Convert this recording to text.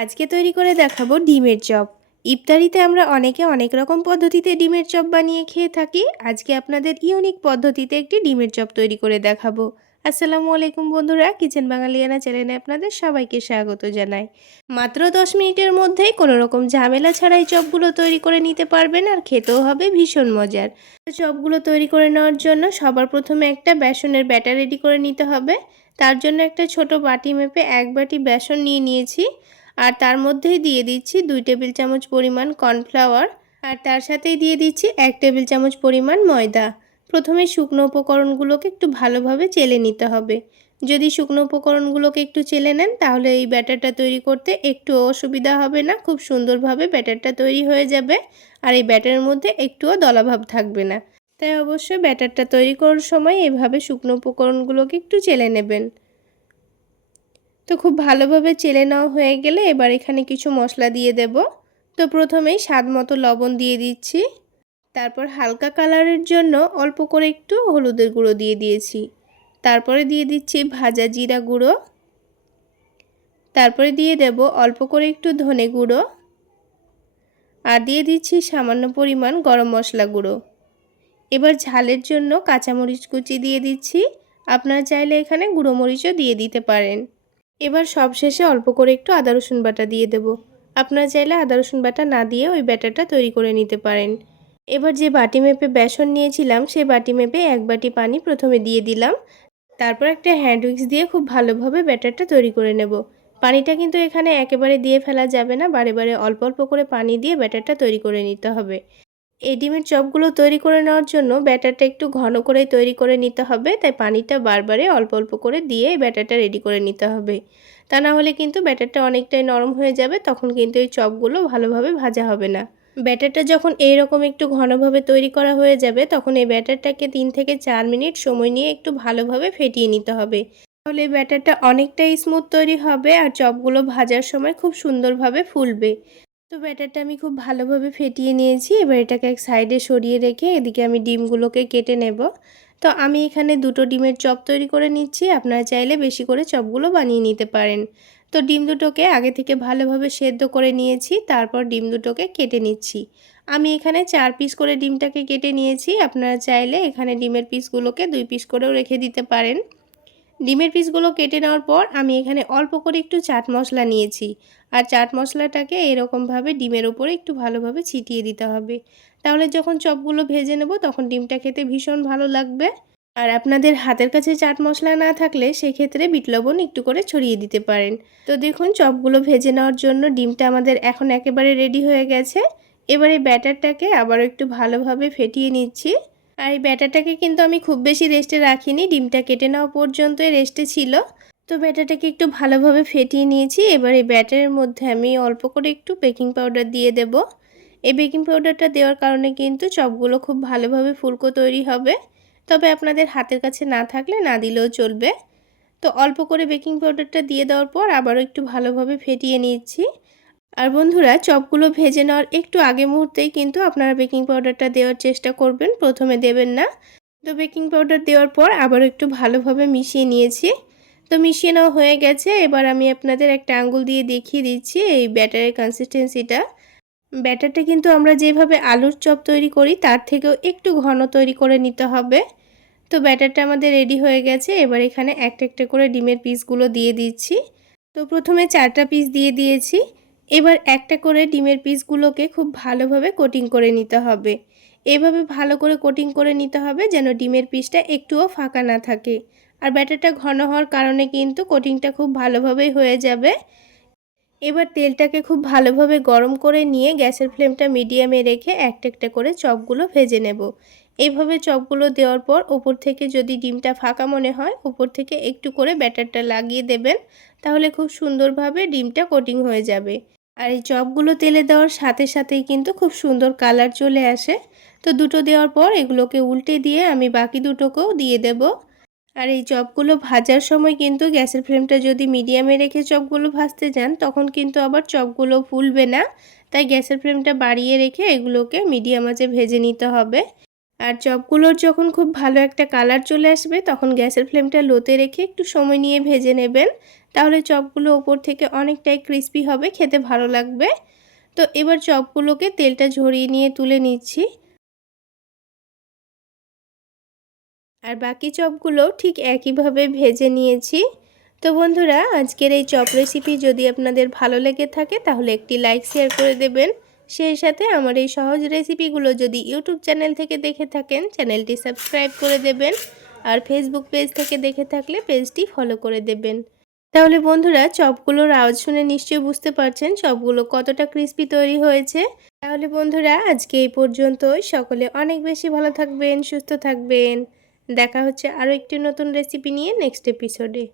আজকে তৈরি করে দেখাবো ডিমের চপ। ইফতারিতে আমরা অনেকে অনেক রকম পদ্ধতিতে ডিমের চপ বানিয়ে খেয়ে থাকি। আজকে আপনাদের ইউনিক পদ্ধতিতে একটি ডিমের চপ তৈরি করে দেখাবো। আসসালামু আলাইকুম বন্ধুরা, কিচেন বাঙালিয়ানা চ্যানেলে আপনাদের সবাইকে স্বাগত জানাই। মাত্র দশ মিনিটের মধ্যেই কোনো রকম ঝামেলা ছাড়াই চপগুলো তৈরি করে নিতে পারবেন আর খেতেও হবে ভীষণ মজার। চপগুলো তৈরি করে নেওয়ার জন্য সবার প্রথমে একটা বেসনের ব্যাটার রেডি করে নিতে হবে। তার জন্য একটা ছোট বাটি মেপে এক বাটি বেসন নিয়ে নিয়েছি। আর তার মধ্যেই দিয়ে দিচ্ছি দুই টেবিল চামচ পরিমাণ কর্নফ্লাওয়ার আর তার সাথেই দিয়ে দিচ্ছি এক টেবিল চামচ পরিমাণ ময়দা। প্রথমে শুকনো উপকরণগুলোকে একটু ভালোভাবে চেলে নিতে হবে। যদি শুকনো উপকরণগুলোকে একটু চেলে নেন, তাহলে এই ব্যাটারটা তৈরি করতে একটু অসুবিধা হবে না, খুব সুন্দরভাবে ব্যাটারটা তৈরি হয়ে যাবে আর এই ব্যাটারের মধ্যে একটুও দলাভাব থাকবে না। তাই অবশ্যই ব্যাটারটা তৈরি করার সময় এভাবে শুকনো উপকরণগুলোকে একটু চেলে নেবেন। তো খুব ভালোভাবে চেলে নেওয়া হয়ে গেলে এবার এখানে কিছু মশলা দিয়ে দেব। তো প্রথমেই স্বাদ মতো লবণ দিয়ে দিচ্ছি। তারপর হালকা কালারের জন্য অল্প করে একটু হলুদের গুঁড়ো দিয়ে দিয়েছি। তারপরে দিয়ে দিচ্ছি ভাজা জিরা গুঁড়ো। তারপরে দিয়ে দেব অল্প করে একটু ধনে গুঁড়ো। আর দিয়ে দিচ্ছি সামান্য পরিমাণ গরম মশলা গুঁড়ো। এবার ঝালের জন্য কাঁচামরিচ কুচি দিয়ে দিচ্ছি। আপনারা চাইলে এখানে গুঁড়ো মরিচও দিয়ে দিতে পারেন। এবার সব শেষে অল্প করে একটু আদা রসুন বাটা দিয়ে দেব। আপনারা চাইলে আদা রসুন বাটা না দিয়ে ওই ব্যাটারটা তৈরি করে নিতে পারেন। এবার যে বাটি মেপে বেসন নিয়েছিলাম, সেই বাটি মেপে এক বাটি পানি প্রথমে দিয়ে দিলাম। তারপর একটা হ্যান্ড উইক্স দিয়ে খুব ভালোভাবে ব্যাটারটা তৈরি করে নেব। পানিটা কিন্তু এখানে একেবারে দিয়ে ফেলা যাবে না, বারে বারে অল্প অল্প করে পানি দিয়ে ব্যাটারটা তৈরি করে নিতে হবে। এই ডিমের চপগুলো তৈরি করে নেওয়ার জন্য ব্যাটারটা একটু ঘন করেই তৈরি করে নিতে হবে। তাই পানিটা বারবারে অল্প অল্প করে দিয়ে ব্যাটারটা রেডি করে নিতে হবে। তা না হলে কিন্তু ব্যাটারটা অনেকটাই নরম হয়ে যাবে, তখন কিন্তু এই চপগুলো ভালোভাবে ভাজা হবে না। ব্যাটারটা যখন এইরকম একটু ঘনভাবে তৈরি করা হয়ে যাবে, তখন এই ব্যাটারটাকে তিন থেকে চার মিনিট সময় নিয়ে একটু ভালোভাবে ফেটিয়ে নিতে হবে। তাহলে ব্যাটারটা অনেকটাই স্মুথ তৈরি হবে আর চপগুলো ভাজার সময় খুব সুন্দরভাবে ফুলবে। তো ব্যাটারটা আমি খুব ভালোভাবে ফেটিয়ে নিয়েছি। এবার এটাকে এক সাইডে সরিয়ে রেখে এদিকে আমি ডিমগুলোকে কেটে নেব। তো আমি এখানে দুটো ডিমের চপ তৈরি করে নিচ্ছি। আপনারা চাইলে বেশি করে চপগুলো বানিয়ে নিতে পারেন। তো ডিম দুটোকে আগে থেকে ভালোভাবে সেদ্ধ করে নিয়েছি, তারপর ডিম দুটোকে কেটে নিচ্ছি। আমি এখানে চার পিস করে ডিমটাকে কেটে নিয়েছি। আপনারা চাইলে এখানে ডিমের পিসগুলোকে দুই পিস করেও রেখে দিতে পারেন। ডিমের পিসগুলো কেটে নেওয়ার পর আমি এখানে অল্প করে একটু চাট মশলা নিয়েছি। আর চাট মশলাটাকে এরকমভাবে ডিমের ওপরে একটু ভালোভাবে ছিটিয়ে দিতে হবে। তাহলে যখন চপগুলো ভেজে নেব তখন ডিমটা খেতে ভীষণ ভালো লাগবে। আর আপনাদের হাতের কাছে চাট মশলা না থাকলে সেক্ষেত্রে বিট লবণ একটু করে ছড়িয়ে দিতে পারেন। তো দেখুন, চপগুলো ভেজে নেওয়ার জন্য ডিমটা আমাদের এখন একেবারে রেডি হয়ে গেছে। এবারে ব্যাটারটাকে আবারও একটু ভালোভাবে ফেটিয়ে নিচ্ছি। আর এই ব্যাটারটাকে কিন্তু আমি খুব বেশি রেস্টে রাখিনি, ডিমটা কেটে নেওয়া পর্যন্তই রেস্টে ছিল। তো ব্যাটারটাকে একটু ভালোভাবে ফেটিয়ে নিয়েছি, এবার এই ব্যাটারের মধ্যে আমি অল্প করে একটু বেকিং পাউডার দিয়ে দেব। এই বেকিং পাউডারটা দেওয়ার কারণে কিন্তু চপগুলো খুব ভালোভাবে ফুলকো তৈরি হবে। তবে আপনাদের হাতের কাছে না থাকলে না দিলেও চলবে। তো অল্প করে বেকিং পাউডারটা দিয়ে দেওয়ার পর আবারও একটু ভালোভাবে ফেটিয়ে নিচ্ছি। আর বন্ধুরা, চপগুলো ভেজে নেওয়ার একটু আগে মুহূর্তেই কিন্তু আপনারা বেকিং পাউডারটা দেওয়ার চেষ্টা করবেন, প্রথমে দেবেন না। তো বেকিং পাউডার দেওয়ার পর আবার একটু ভালোভাবে মিশিয়ে নিয়েছি। তো মিশিয়ে নেওয়া হয়ে গেছে, এবার আমি আপনাদের একটা আঙ্গুল দিয়ে দেখিয়ে দিচ্ছি এই ব্যাটারের কনসিস্টেন্সিটা ব্যাটারটা কিন্তু আমরা যেভাবে আলুর চপ তৈরি করি, তার থেকেও একটু ঘন তৈরি করে নিতে হবে। তো ব্যাটারটা আমাদের রেডি হয়ে গেছে, এবার এখানে একটা একটা করে ডিমের পিসগুলো দিয়ে দিচ্ছি। তো প্রথমে চারটা পিস দিয়ে দিয়েছি। এবার একটা করে ডিমের পিসগুলোকে খুব ভালোভাবে কোটিং করে নিতে হবে। এভাবে ভালো করে কোটিং করে নিতে হবে যেন ডিমের পিসটা একটুও ফাঁকা না থাকে। আর ব্যাটারটা ঘন হওয়ার কারণে কিন্তু কোটিংটা খুব ভালোভাবেই হয়ে যাবে। এবার তেলটাকে খুব ভালোভাবে গরম করে নিয়ে গ্যাসের ফ্লেমটা মিডিয়ামে রেখে একটা একটা করে চপগুলো ভেজে নেব। এভাবে চপগুলো দেওয়ার পর ওপর থেকে যদি ডিমটা ফাঁকা মনে হয় উপর থেকে একটু করে ব্যাটারটা লাগিয়ে দেবেন, তাহলে খুব সুন্দরভাবে ডিমটা কোটিং হয়ে যাবে। আর এই চপগুলো তেলে দেওয়ার সাথে সাথেই কিন্তু খুব সুন্দর কালার চলে আসে। তো দুটো দেওয়ার পর এগুলোকে উল্টে দিয়ে আমি বাকি দুটোকেও দিয়ে দেব। আর এই চপগুলো ভাজার সময় কিন্তু গ্যাসের ফ্লেমটা যদি মিডিয়ামে রেখে চপগুলো ভাজতে যান, তখন কিন্তু আবার চপগুলো ফুলবে না। তাই গ্যাসের ফ্লেমটা বাড়িয়ে রেখে এগুলোকে মিডিয়াম আঁচে ভেজে নিতে হবে। আর চপগুলোর যখন খুব ভালো একটা কালার চলে আসবে, তখন গ্যাসের ফ্লেমটা লোতে রেখে একটু সময় নিয়ে ভেজে নেবেন। তাহলে চপগুলো ওপর থেকে অনেকটাই ক্রিস্পি হবে, খেতে ভালো লাগবে। তো এবার চপগুলোকে তেলটা ঝরিয়ে নিয়ে তুলে নিচ্ছি। আর বাকি চপগুলো ঠিক একইভাবে ভেজে নিয়েছি। তো বন্ধুরা, আজকের এই চপ রেসিপি যদি আপনাদের ভালো লেগে থাকে, তাহলে একটি লাইক শেয়ার করে দেবেন। সেই সাথে আমার এই সহজ রেসিপিগুলো যদি ইউটিউব চ্যানেল থেকে দেখে থাকেন, চ্যানেলটি সাবস্ক্রাইব করে দেবেন। আর ফেসবুক পেজ থেকে দেখে থাকলে পেজটি ফলো করে দেবেন। তাহলে বন্ধুরা, চপগুলোর আওয়াজ শুনে নিশ্চয়ই বুঝতে পারছেন চপগুলো কতটা ক্রিস্পি তৈরি হয়েছে। তাহলে বন্ধুরা, আজকে এই পর্যন্ত সকলে অনেক বেশি ভালো থাকবেন, সুস্থ থাকবেন। দেখা হচ্ছে আরও একটি নতুন রেসিপি নিয়ে নেক্সট এপিসোডে